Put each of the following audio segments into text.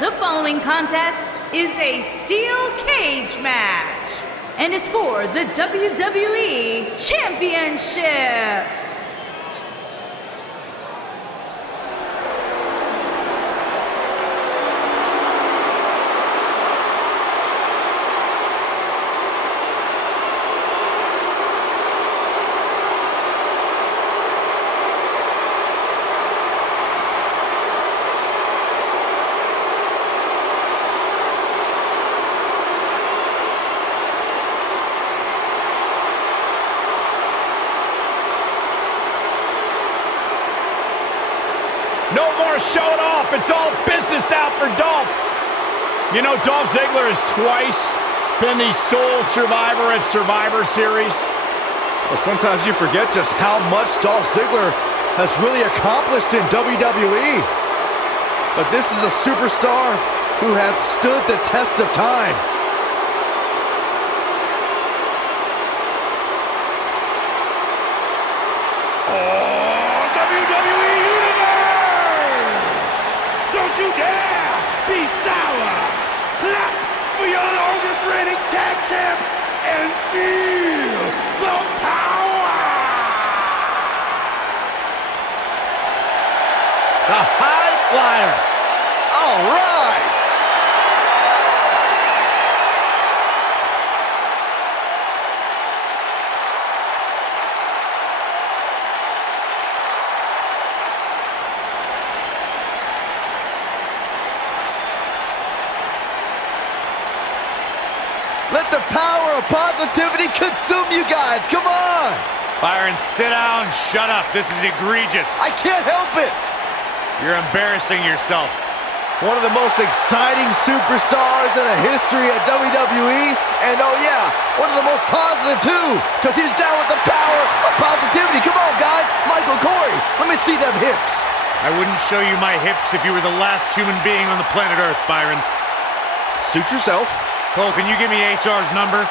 The following contest is a steel cage match and is for the WWE Championship. No more showing off. It's all business now for Dolph. You know, Dolph Ziggler has twice been the sole survivor at Survivor Series. Well, sometimes you forget just how much Dolph Ziggler has really accomplished in WWE. But this is a superstar who has stood the test of time. Don't you dare be sour! Clap for your longest reigning tag champs and feel the power! The high flyer. All right! Let the power of positivity consume you guys. Come on. Byron, sit down. Shut up. This is egregious. I can't help it. You're embarrassing yourself. One of the most exciting superstars in the history of WWE. And oh yeah, one of the most positive too. Because he's down with the power of positivity. Come on, guys. Michael Corey, let me see them hips. I wouldn't show you my hips if you were the last human being on the planet Earth, Byron. Suit yourself. Cole, can you give me HR's number?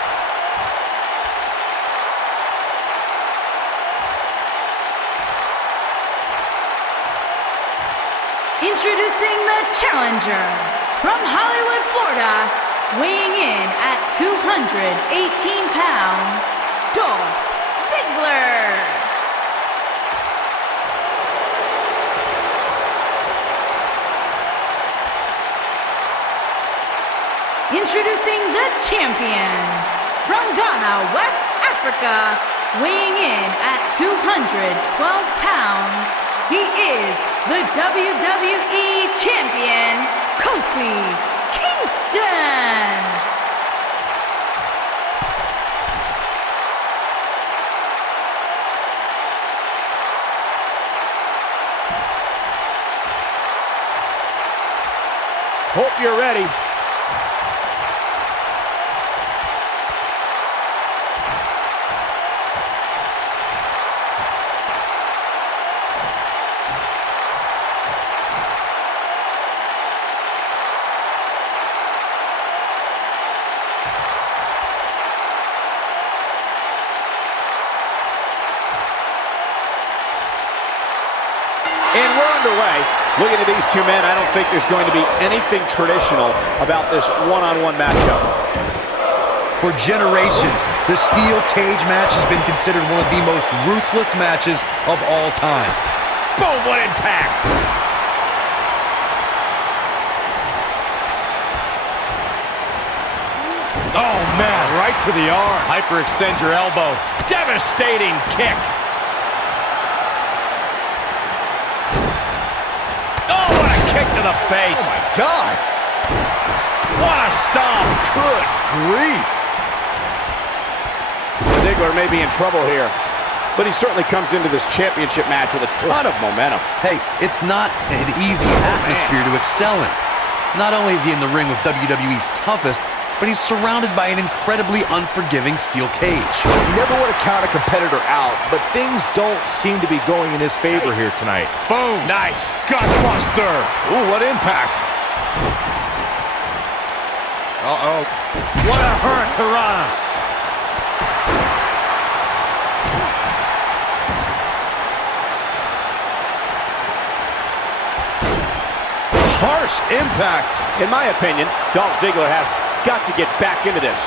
Introducing the challenger from Hollywood, Florida, weighing in at 218 pounds, Dolph Ziggler. Introducing the champion from Ghana, West Africa, weighing in at 212 pounds, he is the WWE Champion Kofi Kingston. Hope you're ready. And we're underway. Looking at these two men, I don't think there's going to be anything traditional about this one-on-one matchup. For generations, the steel cage match has been considered one of the most ruthless matches of all time. Boom, what impact! Oh, man, right to the arm. Hyperextend your elbow. Devastating kick. Oh, what a kick to the face. Oh, my God. What a stomp. Good grief. Ziggler may be in trouble here, but he certainly comes into this championship match with a ton of momentum. Hey, it's not an easy atmosphere to excel in. Not only is he in the ring with WWE's toughest, but he's surrounded by an incredibly unforgiving steel cage. You never want to count a competitor out, but things don't seem to be going in his favor here tonight. Boom. Nice. Gutbuster. Ooh, what impact. Uh-oh. What a hurricanrana. Harsh impact. In my opinion, Dolph Ziggler has got to get back into this.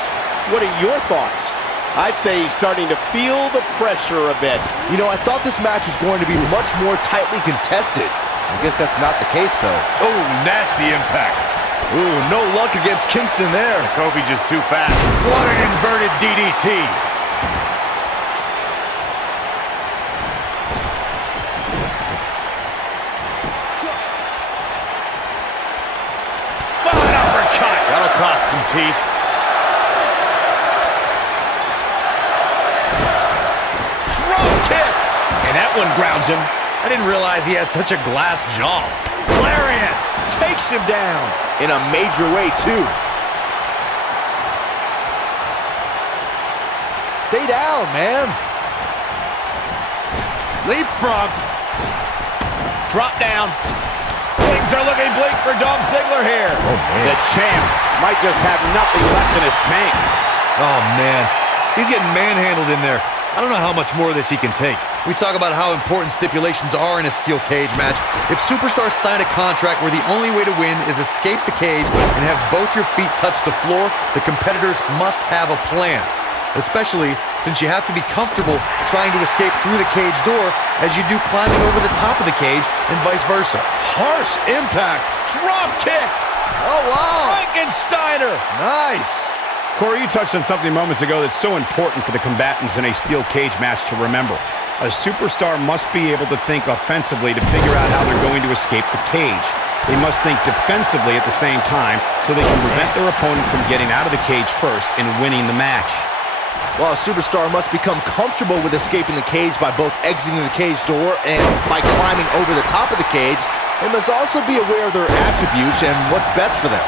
What are your thoughts? I'd say he's starting to feel the pressure a bit. You know, I thought this match was going to be much more tightly contested. I guess that's not the case, though. Oh, nasty impact. Ooh, no luck against Kingston there. Kofi just too fast. What an inverted DDT. What an uppercut. That'll cost some teeth. Drop kick. And that one grounds him. I didn't realize he had such a glass jaw. Lariat takes him down. In a major way, too. Stay down, man. Leapfrog. Drop down. Things are looking bleak for Dolph Ziggler here. Oh, man. The champ might just have nothing left in his tank. Oh, man. He's getting manhandled in there. I don't know how much more of this he can take. We talk about how important stipulations are in a steel cage match. If superstars sign a contract where the only way to win is escape the cage and have both your feet touch the floor, the competitors must have a plan. Especially since you have to be comfortable trying to escape through the cage door as you do climbing over the top of the cage and vice versa. Harsh impact. Drop kick. Oh, wow. Frankensteiner. Nice. Corey, you touched on something moments ago that's so important for the combatants in a steel cage match to remember. A superstar must be able to think offensively to figure out how they're going to escape the cage. They must think defensively at the same time so they can prevent their opponent from getting out of the cage first and winning the match. Well, a superstar must become comfortable with escaping the cage by both exiting the cage door and by climbing over the top of the cage. They must also be aware of their attributes and what's best for them.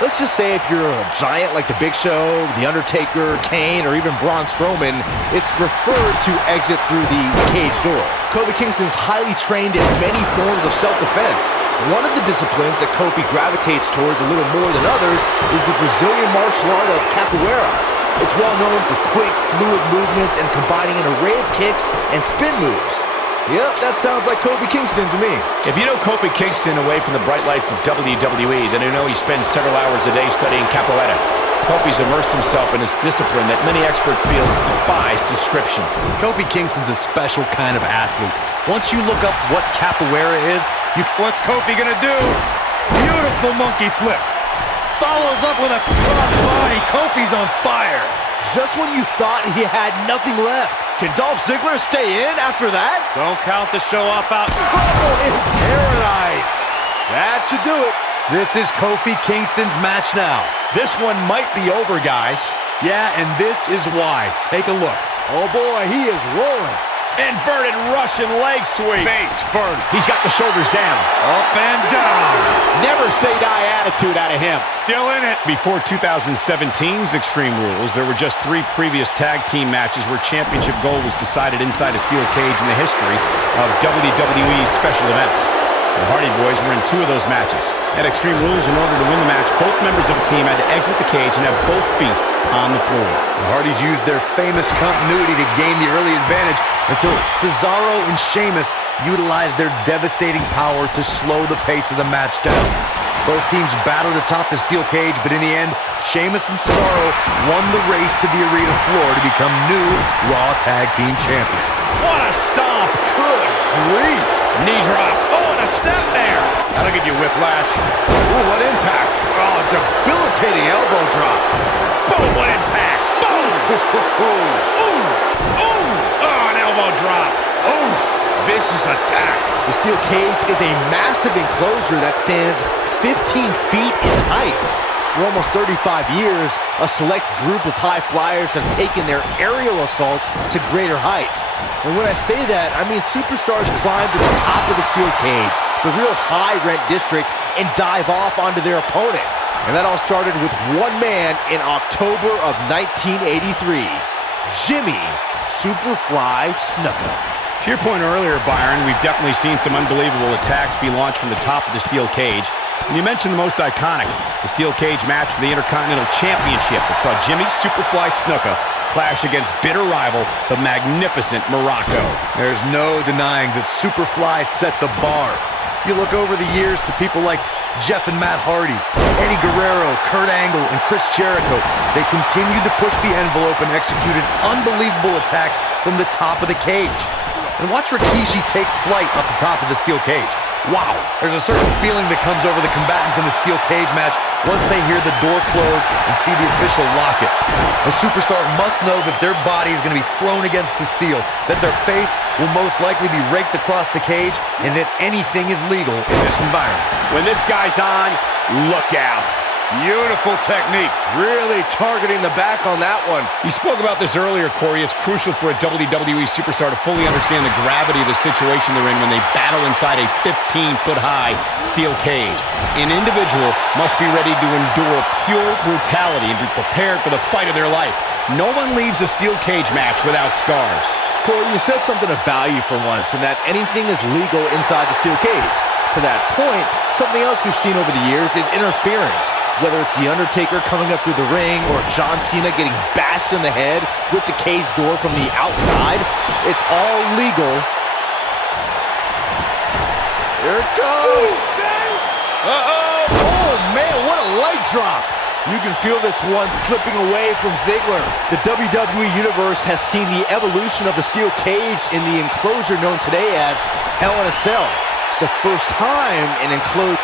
Let's just say if you're a giant like The Big Show, The Undertaker, Kane, or even Braun Strowman, it's preferred to exit through the cage door. Kofi Kingston's highly trained in many forms of self-defense. One of the disciplines that Kofi gravitates towards a little more than others is the Brazilian martial art of capoeira. It's well known for quick, fluid movements and combining an array of kicks and spin moves. Yep, that sounds like Kofi Kingston to me. If you know Kofi Kingston away from the bright lights of WWE, then you know he spends several hours a day studying capoeira. Kofi's immersed himself in this discipline that many experts feel defies description. Kofi Kingston's a special kind of athlete. Once you look up what capoeira is, what's Kofi gonna do? Beautiful monkey flip. Follows up with a crossbody. Kofi's on fire. Just when you thought he had nothing left. Can Dolph Ziggler stay in after that? Don't count the Showoff out. Trouble in paradise. That should do it. This is Kofi Kingston's match now. This one might be over, guys. Yeah, and this is why. Take a look. Oh boy, he is rolling. Inverted Russian leg sweep. Face first. He's got the shoulders down. Up and down. Never say die attitude out of him. Still in it. Before 2017's Extreme Rules, there were just 3 previous tag team matches where championship gold was decided inside a steel cage in the history of WWE special events. The Hardy Boys were in 2 of those matches. At Extreme Rules, in order to win the match, both members of a team had to exit the cage and have both feet on the floor. The Hardys used their famous continuity to gain the early advantage until Cesaro and Sheamus utilized their devastating power to slow the pace of the match down. Both teams battled atop the steel cage, but in the end, Sheamus and Cesaro won the race to the arena floor to become new Raw Tag Team Champions. What a stomp! Good grief! Knee drop. Oh, and a step there. That'll give you whiplash. Ooh, what impact! Oh, debilitating elbow drop. Boom, what impact! Boom! Ooh! Ooh! Oh, an elbow drop. Oof! Vicious attack. The steel cage is a massive enclosure that stands 15 feet in height. For almost 35 years, a select group of high flyers have taken their aerial assaults to greater heights. And when I say that, I mean superstars climb to the top of the steel cage, the real high-rent district, and dive off onto their opponent. And that all started with one man in October of 1983, Jimmy Superfly Snuka. To your point earlier, Byron, we've definitely seen some unbelievable attacks be launched from the top of the steel cage. And you mentioned the most iconic, the steel cage match for the Intercontinental Championship that saw Jimmy Superfly Snuka clash against bitter rival, the magnificent Morocco. There's no denying that Superfly set the bar. You look over the years to people like Jeff and Matt Hardy, Eddie Guerrero, Kurt Angle, and Chris Jericho. They continued to push the envelope and executed unbelievable attacks from the top of the cage. And watch Rikishi take flight off the top of the steel cage. Wow, there's a certain feeling that comes over the combatants in the steel cage match once they hear the door close and see the official lock it. A superstar must know that their body is going to be thrown against the steel, that their face will most likely be raked across the cage, and that anything is legal in this environment. When this guy's on, look out. Beautiful technique. Really targeting the back on that one. You spoke about this earlier, Corey. It's crucial for a WWE superstar to fully understand the gravity of the situation they're in when they battle inside a 15-foot-high steel cage. An individual must be ready to endure pure brutality and be prepared for the fight of their life. No one leaves a steel cage match without scars. Corey, you said something of value for once, and that anything is legal inside the steel cage. To that point, something else we've seen over the years is interference. Whether it's The Undertaker coming up through the ring or John Cena getting bashed in the head with the cage door from the outside, it's all legal. Here it goes. Uh-oh. Oh, man, what a leg drop. You can feel this one slipping away from Ziggler. The WWE Universe has seen the evolution of the steel cage in the enclosure known today as Hell in a Cell. The first time an enclosed...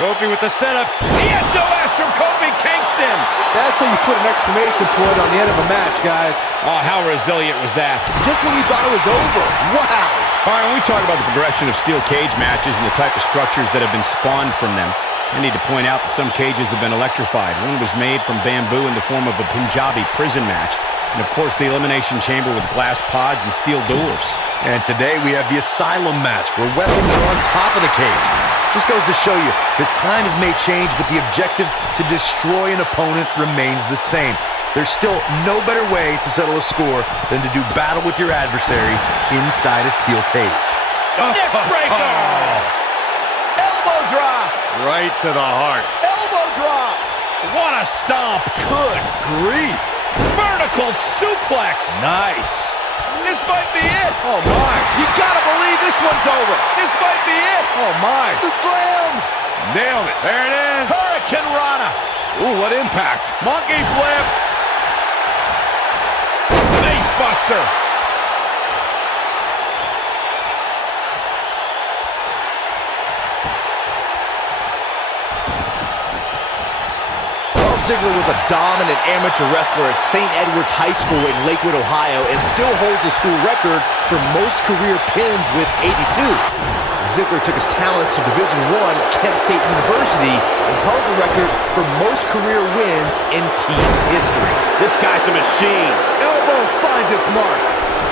Kofi with the setup. The SOS from Kofi Kingston. That's how you put an exclamation point on the end of a match, guys. Oh, how resilient was that? Just when you thought it was over. Wow. All right, when we talk about the progression of steel cage matches and the type of structures that have been spawned from them, I need to point out that some cages have been electrified. One was made from bamboo in the form of a Punjabi prison match. And, of course, the Elimination Chamber with glass pods and steel doors. And today we have the Asylum match, where weapons are on top of the cage. Just goes to show you that times may change, but the objective to destroy an opponent remains the same. There's still no better way to settle a score than to do battle with your adversary inside a steel cage. Neck breaker! Elbow drop! Right to the heart. Elbow drop! What a stomp. Good grief! Vertical suplex. Nice! This might be it. Oh, my. You gotta believe this one's over. This might be it. Oh, my. The slam! Nailed it. There it is. Hurricane Rana! Ooh, what impact. Monkey flip! Face buster. Dolph Ziggler was a dominant amateur wrestler at St. Edward's High School in Lakewood, Ohio, and still holds the school record for most career pins with 82. Ziggler took his talents to Division I, Kent State University, and held the record for most career wins in team history. This guy's a machine. Elbow finds its mark.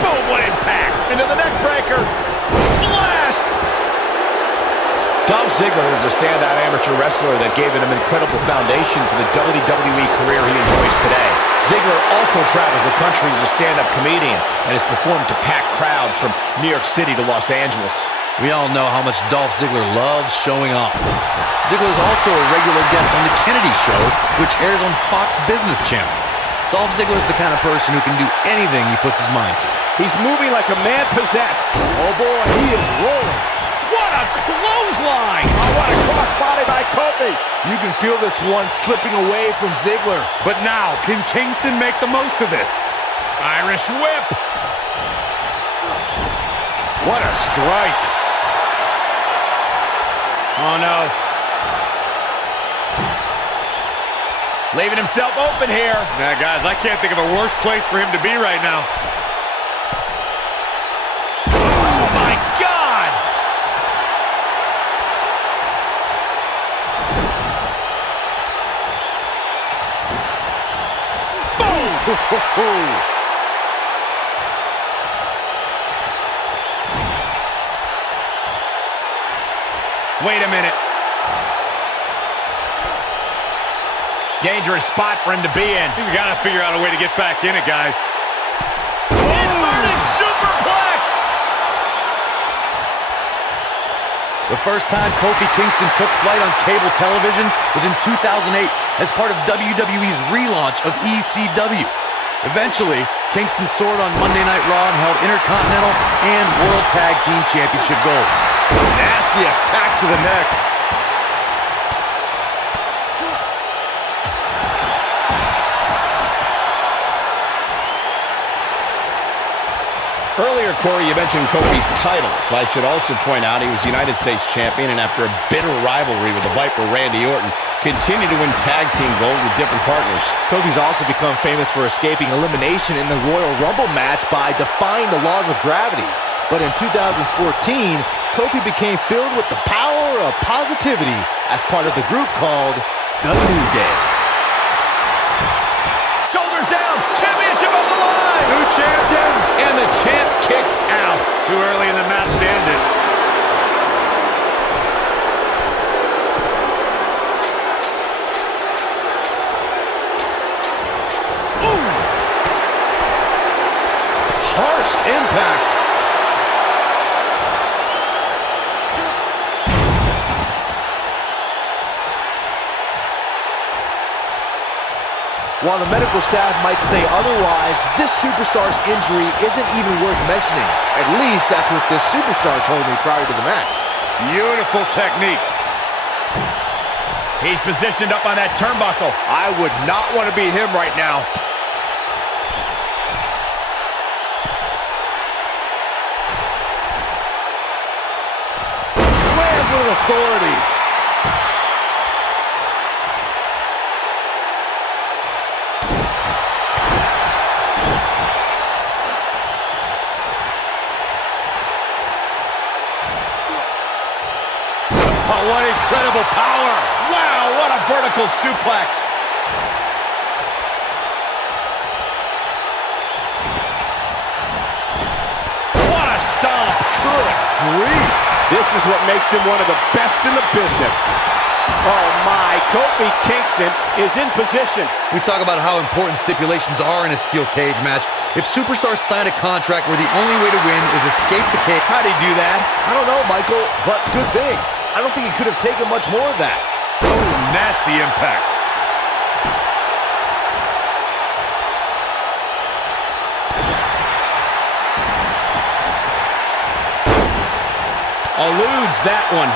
Boom, what impact! Into the neck breaker. Blast! Dolph Ziggler is a standout amateur wrestler that gave him an incredible foundation for the WWE career he enjoys today. Ziggler also travels the country as a stand-up comedian and has performed to packed crowds from New York City to Los Angeles. We all know how much Dolph Ziggler loves showing off. Ziggler is also a regular guest on The Kennedy Show, which airs on Fox Business Channel. Dolph Ziggler is the kind of person who can do anything he puts his mind to. He's moving like a man possessed. Oh boy, he is rolling. What a clothesline! Oh, what a crossbody by Kofi. You can feel this one slipping away from Ziggler. But now, can Kingston make the most of this? Irish whip. What a strike. Oh, no. Leaving himself open here. Now, guys, I can't think of a worse place for him to be right now. Oh, my God! Boom! Wait a minute. Dangerous spot for him to be in. He's got to figure out a way to get back in it, guys. Inverted superplex! The first time Kofi Kingston took flight on cable television was in 2008 as part of WWE's relaunch of ECW. Eventually, Kingston soared on Monday Night Raw and held Intercontinental and World Tag Team Championship gold. Nasty attack to the neck. Earlier, Corey, you mentioned Kofi's titles. I should also point out he was United States champion, and after a bitter rivalry with the Viper Randy Orton, continued to win tag team gold with different partners. Kofi's also become famous for escaping elimination in the Royal Rumble match by defying the laws of gravity. But in 2014, Kofi became filled with the power of positivity as part of the group called The New Day. Shoulders down, championship on the line. New champion. And the champ kicks out. Too early in the match to end it. Ooh. Harsh impact. While the medical staff might say otherwise, this superstar's injury isn't even worth mentioning. At least that's what this superstar told me prior to the match. Beautiful technique. He's positioned up on that turnbuckle. I would not want to be him right now. Slam with authority. Oh, what incredible power. Wow, what a vertical suplex. What a stomp. Good grief. This is what makes him one of the best in the business. Oh my, Kofi Kingston is in position. We talk about how important stipulations are in a steel cage match. If superstars sign a contract where the only way to win is escape the cage, How'd he do that? I don't know, Michael, but good thing. I don't think he could have taken much more of that. Oh, nasty impact. Eludes that one.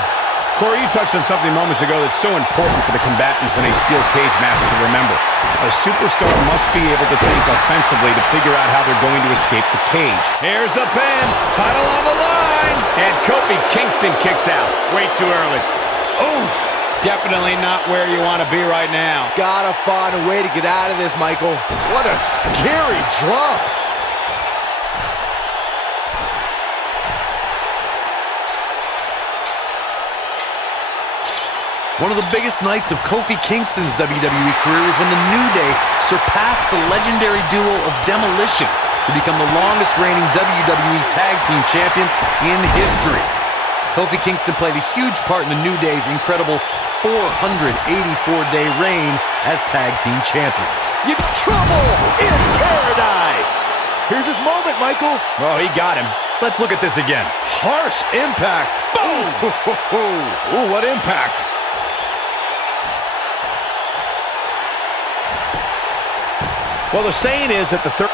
Corey, you touched on something moments ago that's so important for the combatants in a steel cage match to remember. A superstar must be able to think offensively to figure out how they're going to escape the cage. Here's the pin. Title on the line. And Kofi Kingston kicks out. Way too early. Ooh, definitely not where you want to be right now. Gotta find a way to get out of this, Michael. What a scary drop. one of the biggest nights of Kofi Kingston's WWE career is when the New Day surpassed the legendary duo of Demolition to become the longest reigning WWE Tag Team Champions in history. Kofi Kingston played a huge part in the New Day's incredible 484-day reign as Tag Team Champions. You trouble in paradise! Here's his moment, Michael. Oh, he got him. Let's look at this again. Harsh impact. Boom! Ooh, what impact. Well, the saying is that the third...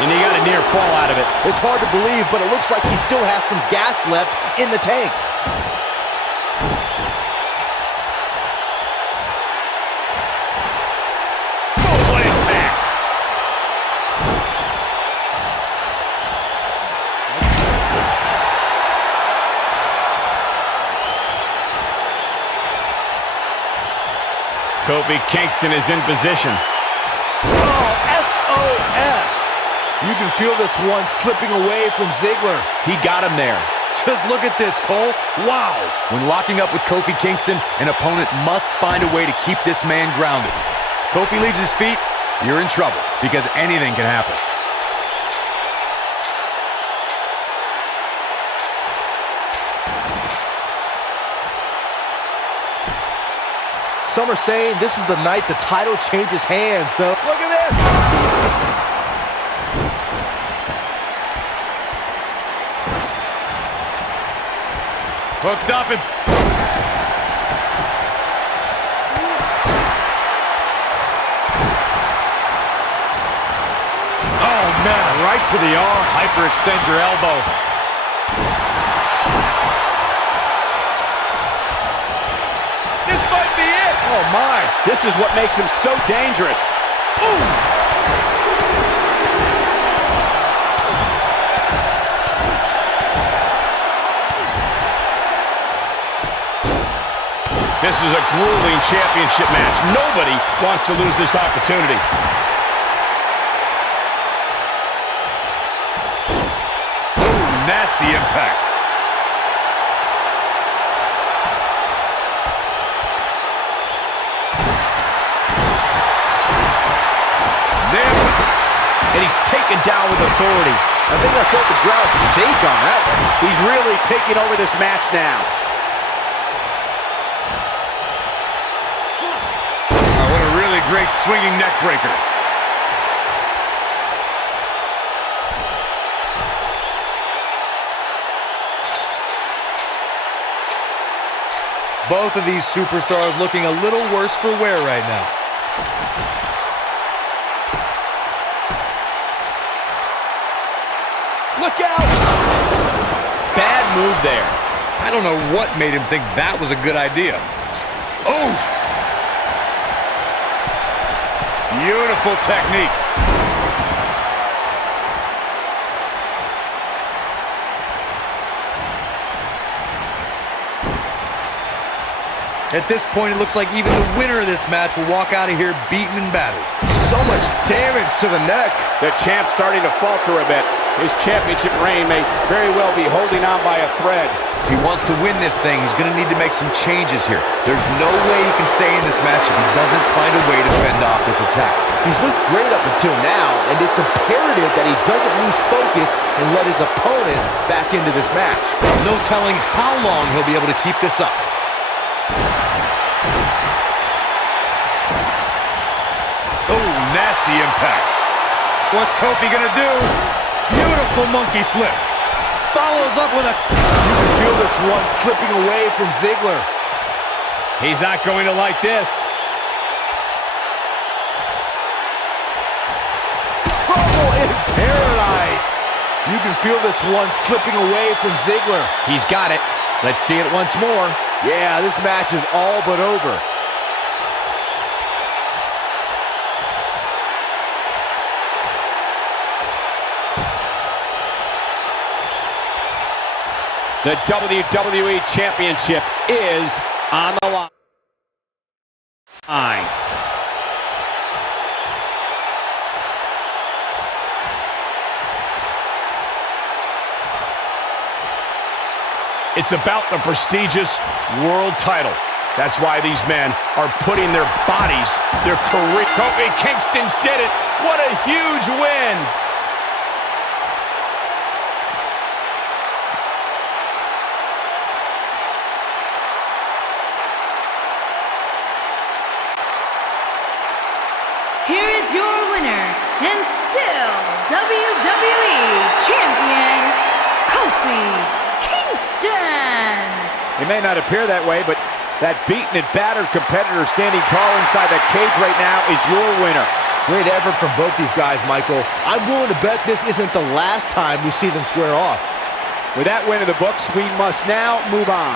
And he got a near fall out of it. It's hard to believe, but it looks like he still has some gas left in the tank. Oh, what impact! Kofi Kingston is in position. Oh, SOS! You can feel this one slipping away from Ziggler. He got him there. Just look at this, Cole. Wow. When locking up with Kofi Kingston, an opponent must find a way to keep this man grounded. Kofi leaves his feet, you're in trouble, because anything can happen. Some are saying this is the night the title changes hands, though. Look at this! Hooked up and... Oh, man, right to the arm. Hyperextend your elbow. Oh, my. This is what makes him so dangerous. Ooh. This is a grueling championship match. Nobody wants to lose this opportunity. Ooh, nasty impact. And he's taken down with authority. I think I felt the ground shake on that one. He's really taking over this match now. What a really great swinging neck breaker. Both of these superstars looking a little worse for wear right now. Look out! Bad move there. I don't know what made him think that was a good idea. Oh! Beautiful technique. At this point, it looks like even the winner of this match will walk out of here beaten and battered. So much damage to the neck. The champ's starting to falter a bit. His championship reign may very well be holding on by a thread. If he wants to win this thing, he's going to need to make some changes here. There's no way he can stay in this match if he doesn't find a way to fend off this attack. He's looked great up until now, and it's imperative that he doesn't lose focus and let his opponent back into this match. No telling how long he'll be able to keep this up. Oh, nasty impact. What's Kofi gonna do? Beautiful monkey flip. Follows up with a... You can feel this one slipping away from Ziggler. He's not going to like this. Trouble in paradise. You can feel this one slipping away from Ziggler. He's got it. Let's see it once more. Yeah, this match is all but over. The WWE Championship is on the line. It's about the prestigious world title. That's why these men are putting their bodies, their career. Kofi Kingston did it. What a huge win. Here is your winner, and still WWE Champion, Kofi Kingston. It may not appear that way, but that beaten and battered competitor standing tall inside that cage right now is your winner. Great effort from both these guys, Michael. I'm willing to bet this isn't the last time we see them square off. With that win in the books, we must now move on.